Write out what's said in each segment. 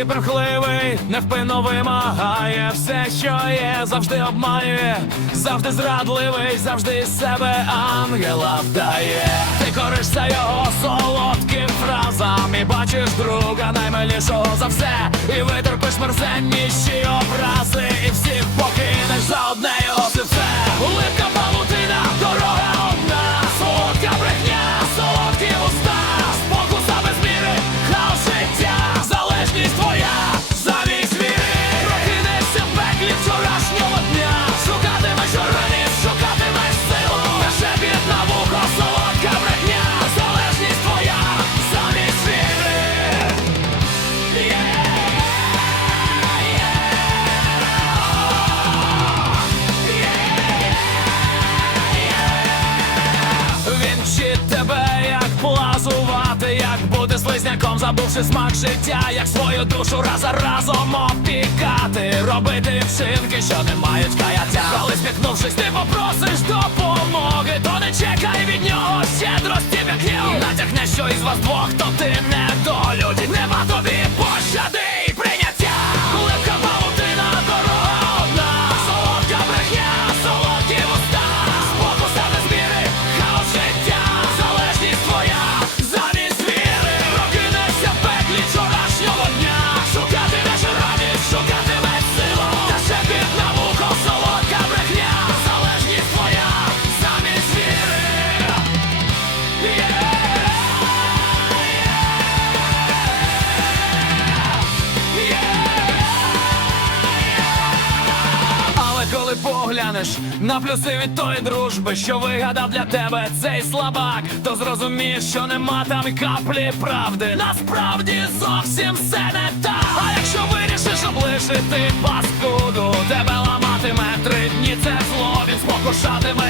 і брехливий, невпинно вимагає все, що є, завжди обманює, завжди зрадливий, завжди із себе ангела вдає. Ти коришся його солодким фразам і бачиш друга наймилішого за все, і витерпиш мерзенніші образи, і всіх покинеш за одне його серце. Бути слизняком, забувши смак життя, як свою душу раз за разом опікати, робити вчинки, що не мають каяття. Коли спіткнувшись, ти попросиш допомоги, то не чекай від нього щедрості віків. натягне, що із вас двох, то ти не коли поглянеш на плюси від тої дружби, що вигадав для тебе цей слабак, то зрозумієш, що нема там каплі правди. Насправді зовсім все не так. А якщо вирішиш облишити паскуду, тебе ламатиме три дні це зло, він спокушатиме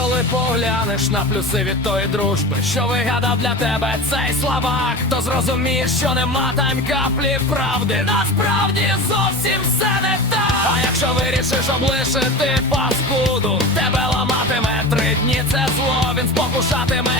коли поглянеш на плюси від тої дружби, що вигадав для тебе цей слабак, то зрозумієш, що нема там каплі правди. Насправді зовсім все не так. А якщо вирішиш облишити паскуду, тебе ламатиме три дні це зло, він спокушатиме